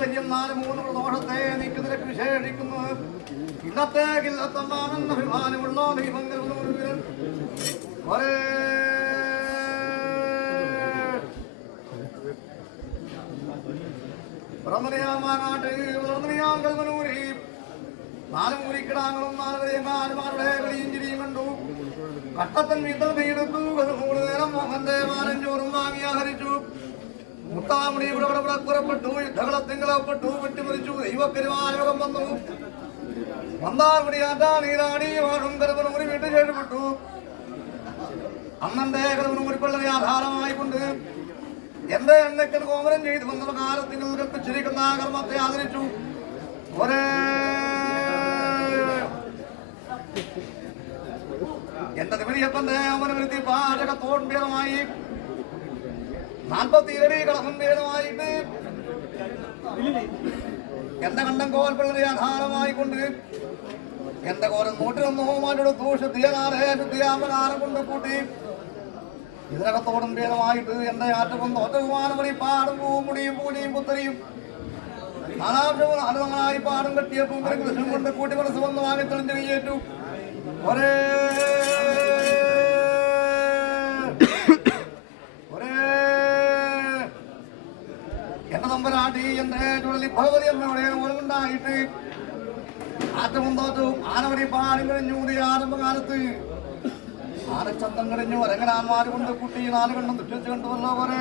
ആശ്ചര്യം 4 ദോഷത്തെ നീക്കി നിനക്ക് വിശേഷിക്കുന്നു. ഇന്നത്തെ കില്ലത്തമ്മാണെന്ന അഭിമാനമുള്ള ദൈവങ്ങൾ ഒരേ പുറമറിയാമാനാട്ട് വളർന്നറിയാൻ കൽവനൂരി 4 മൂരിക്കിടാങ്ങളും 4 വരെയങ്ങാന്മാരുടെ കളിയും ചിരിയും കണ്ടു. കട്ടത്തൻ വീതൽ വീടുത്തു 3 നേരം മോഹന്റെ മാനഞ്ചോറും വാങ്ങി ആഹരിച്ചു. മുത്താമണി ഇവിടെ പുറപ്പെട്ടു. യുദ്ധകളത്തിങ്കലപ്പെട്ടു. വെട്ടിമറിച്ചു. ദൈവക്കരുമാരോഗം വന്നു. വന്നാർപടിയാറ്റാണീരാണി വാഴും കരുവനൂരി വീട്ടിൽ ശേഷപ്പെട്ടു. അന്നന്റെ കരുവനൂരി പിള്ളനെ ആധാരമായിക്കൊണ്ട് എന്റെ എണ്ണയ്ക്കൻ കോമരം ചെയ്തു വന്ന കാലത്തിൽ കൽപ്പിച്ചിരിക്കുന്ന കർമ്മത്തെ ആദരിച്ചു. ഒരേ എന്റെ തിമരിയപ്പന്റെ അവന് വരുത്തി പാചകത്തോൺ ഭേദമായി 47 കടകം ഭേദമായിട്ട് എന്റെ കണ്ടം കോൽ പിള്ളരെ ആധാരമായിക്കൊണ്ട് എന്റെ കോലം 101 എടുത്തു. ശുദ്ധിയാമകാരം കൊണ്ട് കൂട്ടി ഇതിനകത്തോടും ഭേദമായിട്ട് എന്റെ ആറ്റവും തോറ്റകുമാനമണി പാടും പൂമുടിയും പൂനിയും പുത്തരിയും നാലാംശവും നാലുതങ്ങളായി പാടും കെട്ടിയ പൂങ്കരും കൃഷ്ണൻ കൊണ്ട് കൂട്ടി മനസ്സ് വന്ന് വാങ്ങി തെളിഞ്ഞു കയ്യേറ്റു. ഒരേ എന്റെ നമ്പരാട്ടി എന്റെ ചുഴലി ഭഗവതി അമ്മയുടെ ഓർമ്മണ്ടായിട്ട് ആറ്റവും തോറ്റവും ആനവടി പാടും കഴിഞ്ഞു. ആരംഭകാലത്ത് ആനച്ചന്തം കഴിഞ്ഞു. അരങ്ങനാന്മാര് കൊണ്ട് കുട്ടി 4 കണ്ടും ദുഷിച്ചു കണ്ടുവല്ലോ. ഒരേ